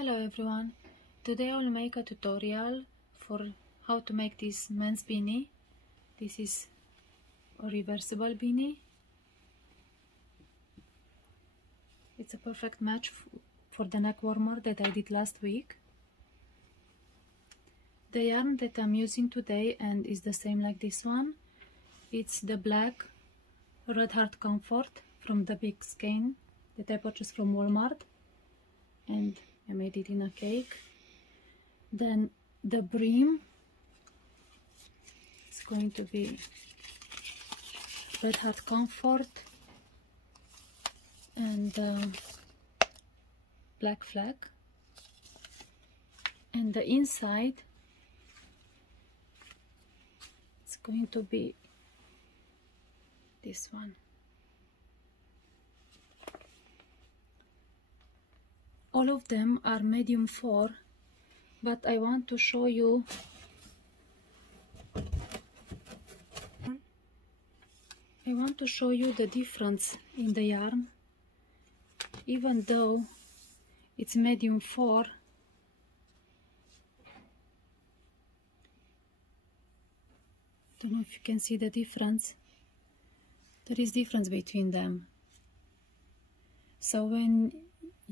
Hello everyone, today I will make a tutorial for how to make this men's beanie. This is a reversible beanie. It's a perfect match for the neck warmer that I did last week. The yarn that I'm using today and is the same like this one, it's the black Red Heart Comfort from the big skein that I purchased from Walmart, and I made it in a cake. Then the brim, it's going to be Red Heart Comfort and black flag, and the inside it's going to be this one. All of them are medium 4, but I want to show you the difference in the yarn. Even though it's medium 4, don't know if you can see the difference. There is difference between them. So when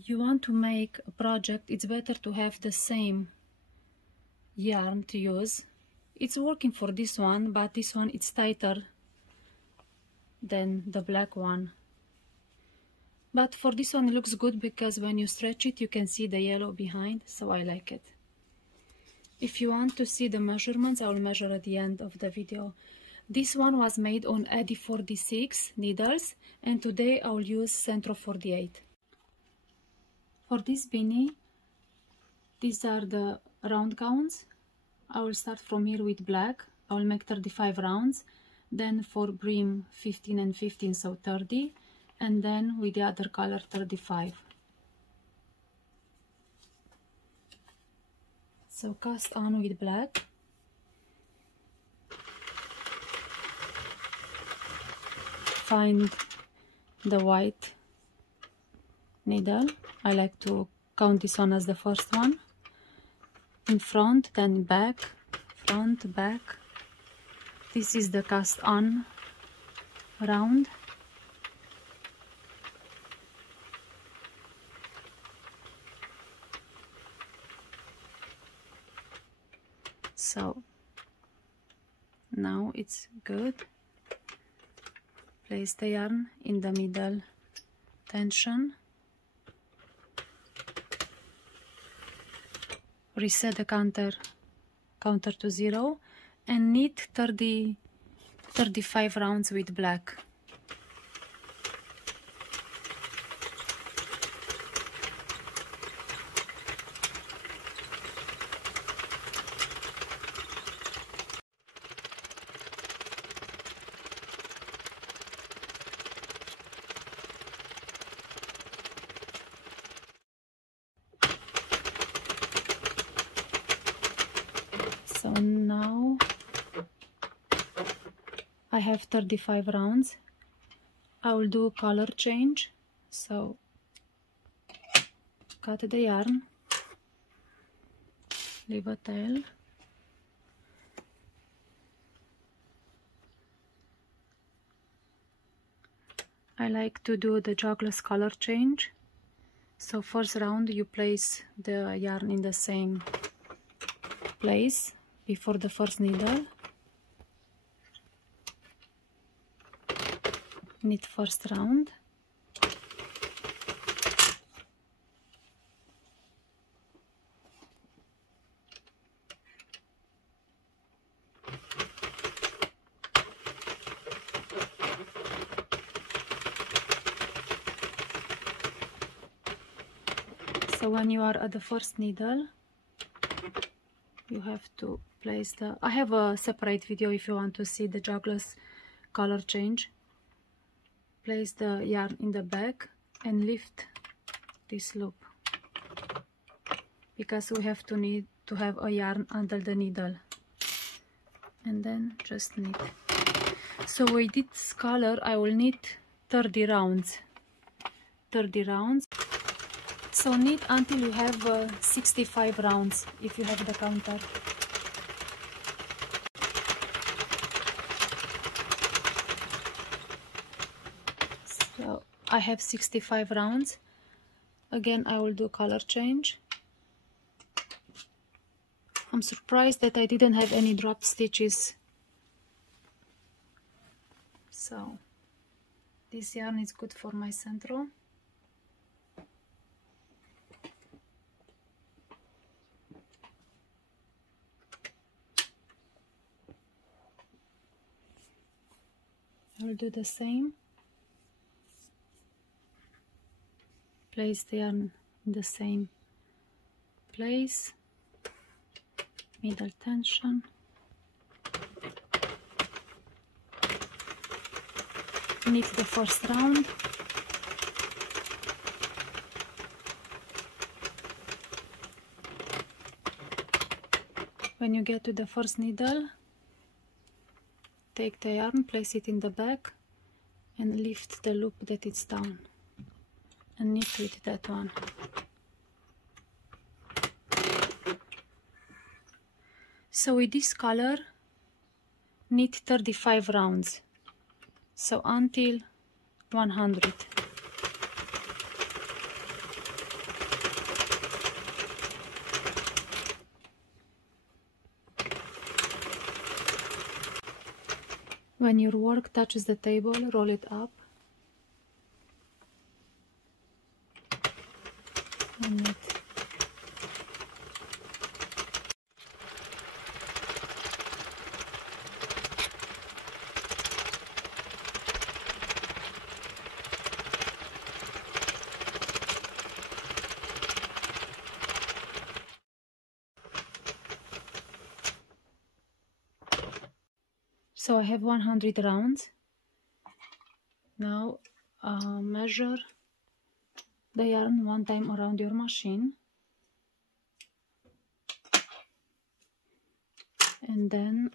you want to make a project, it's better to have the same yarn to use. It's working for this one, but this one it's tighter than the black one. But for this one it looks good because when you stretch it you can see the yellow behind, so I like it. If you want to see the measurements, I will measure at the end of the video. This one was made on Addi 46 needles, and today I will use Sentro 48. For this beanie, these are the round counts. I will start from here with black. I will make 35 rounds. Then for brim 15 and 15, so 30. And then with the other color 35. So cast on with black. Find the white needle. I like to count this one as the first one. In front, then back, front, back. This is the cast on round. So now it's good. Place the yarn in the middle tension. Reset the counter to 0 and knit 35 rounds with black. So now I have 35 rounds. I will do a color change. So cut the yarn, leave a tail, I like to do the jogless color change. So first round you place the yarn in the same place before the first needle. Knit first round. So when you are at the first needle, you have to place the... I have a separate video if you want to see the jogless color change. Place the yarn in the back and lift this loop, because we have to need to have a yarn under the needle, and then just knit. So with this color I will knit 30 rounds. So knit until you have 65 rounds if you have the counter. So I have 65 rounds. Again, I will do color change. I'm surprised that I didn't have any drop stitches. So this yarn is good for my Sentro. I'll do the same. Place the yarn in the same place. Middle tension. Knit the first round. When you get to the first needle, take the yarn, place it in the back and lift the loop that it's down and knit with that one. So with this color, knit 35 rounds, so until 100. When your work touches the table, roll it up and knit. So I have 100 rounds. Now measure the yarn one time around your machine, and then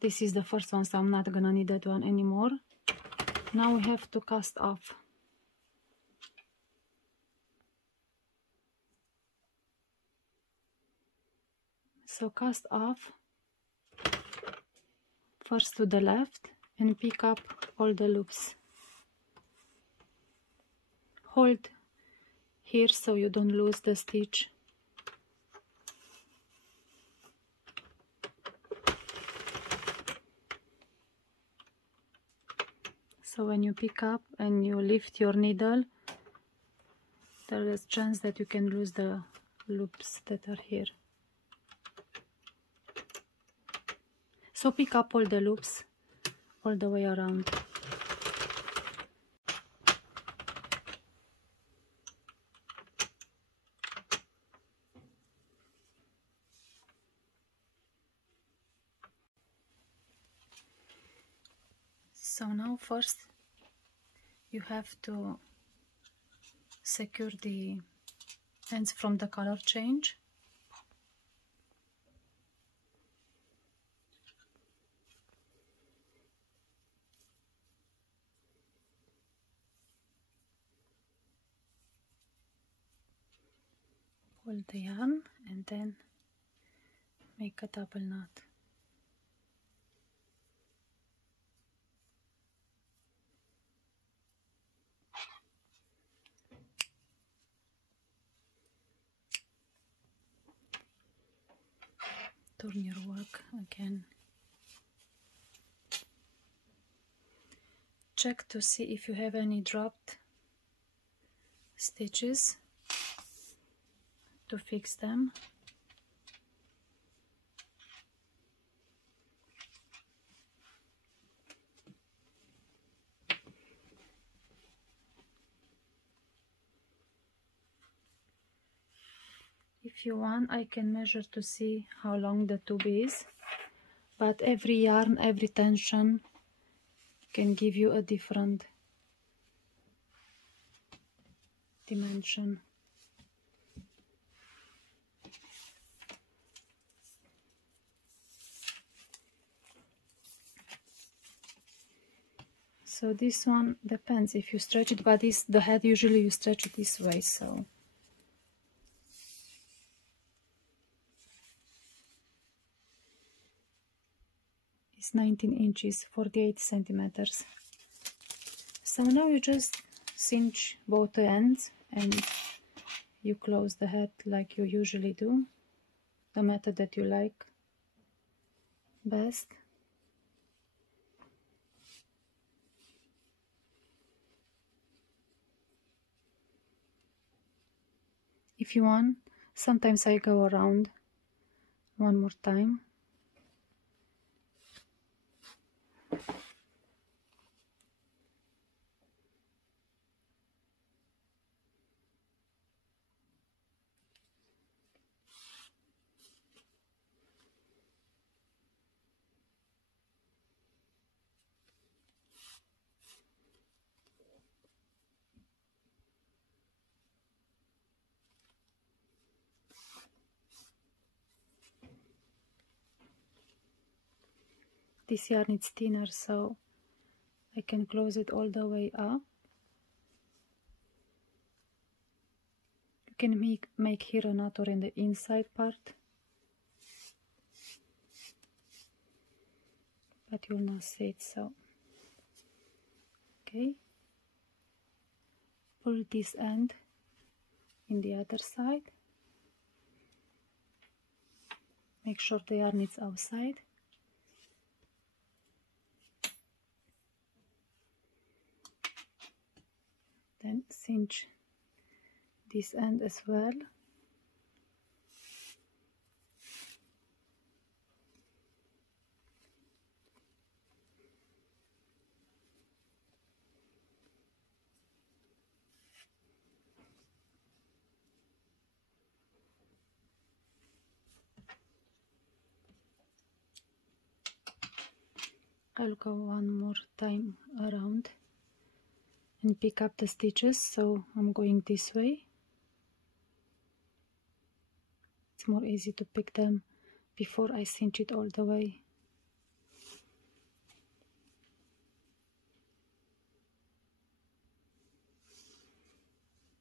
this is the first one, so I'm not gonna need that one anymore. Now we have to cast off. So cast off first to the left and pick up all the loops. Hold here so you don't lose the stitch. So when you pick up and you lift your needle, there is a chance that you can lose the loops that are here. So pick up all the loops all the way around. So now first you have to secure the ends from the color change. Pull the yarn and then make a double knot. Turn your work again. Check to see if you have any dropped stitches to fix them. If you want, I can measure to see how long the tube is, but every yarn, every tension can give you a different dimension. So this one depends if you stretch it, but this, the head usually you stretch it this way, so it's 19 inches, 48 centimeters. So now you just cinch both ends and you close the head like you usually do, the method that you like best. If you want, sometimes I go around one more time. This yarn is thinner, so I can close it all the way up. You can make here a knot or in the inside part, but you'll not see it, so okay. Pull this end in the other side. Make sure the yarn is outside. Then cinch this end as well. I'll go one more time around and pick up the stitches, so I'm going this way. It's more easy to pick them before I cinch it all the way.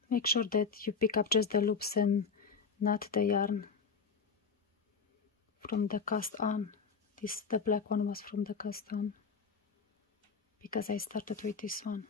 Make sure that you pick up just the loops and not the yarn from the cast on. The black one was from the cast on because I started with this one.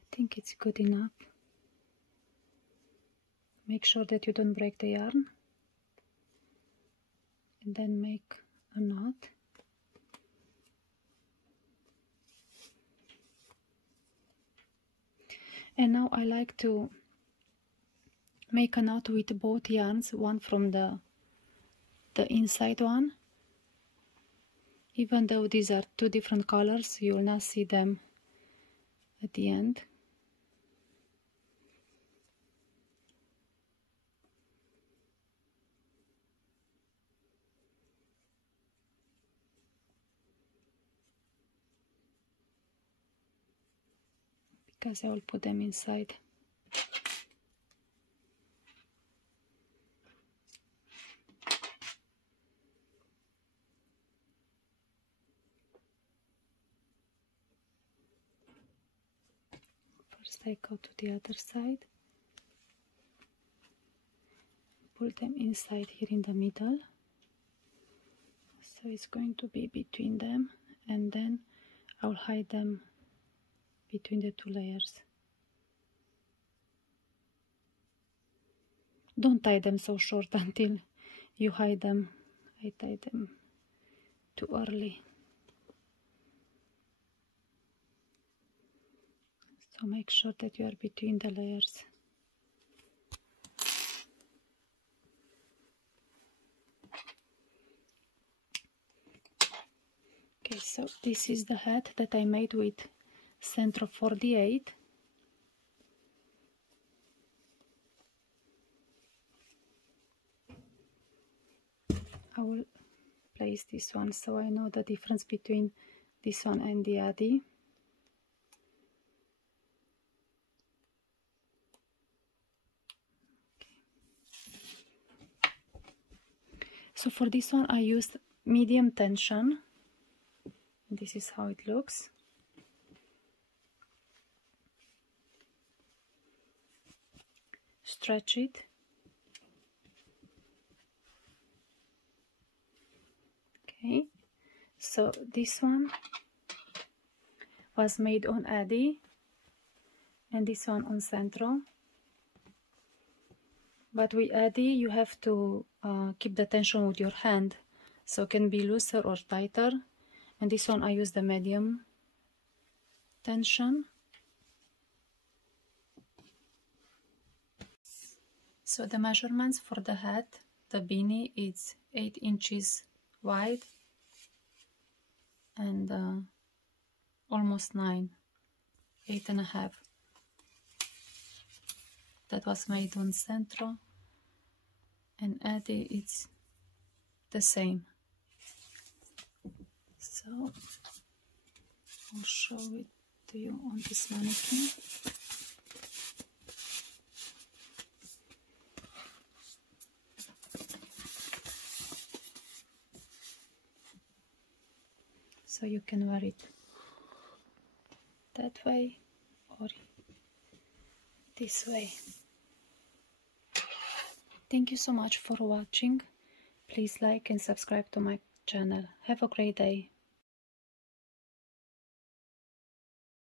I think it's good enough. Make sure that you don't break the yarn, and then make a knot. And now I like to make a knot with both yarns, one from the inside one. Even though these are two different colors, you will not see them at the end. Because I will put them inside. First I go to the other side, pull them inside here in the middle, so it's going to be between them, and then I'll hide them between the two layers. Don't tie them so short until you hide them. I tied them too early. So make sure that you are between the layers. Okay, so this is the hat that I made with Sentro 48. will place this one so I know the difference between this one and the Addi. So for this one I used medium tension. This is how it looks. Stretch it. Okay, so this one was made on Addi and this one on Sentro. But with Addi you have to keep the tension with your hand, so it can be looser or tighter. And this one I use the medium tension. So the measurements for the hat, the beanie, is 8 inches wide and almost 9, 8.5. That was made on Sentro, and Addi it's the same. So I'll show it to you on this mannequin. So you can wear it that way or this way. Thank you so much for watching. Please like and subscribe to my channel. Have a great day.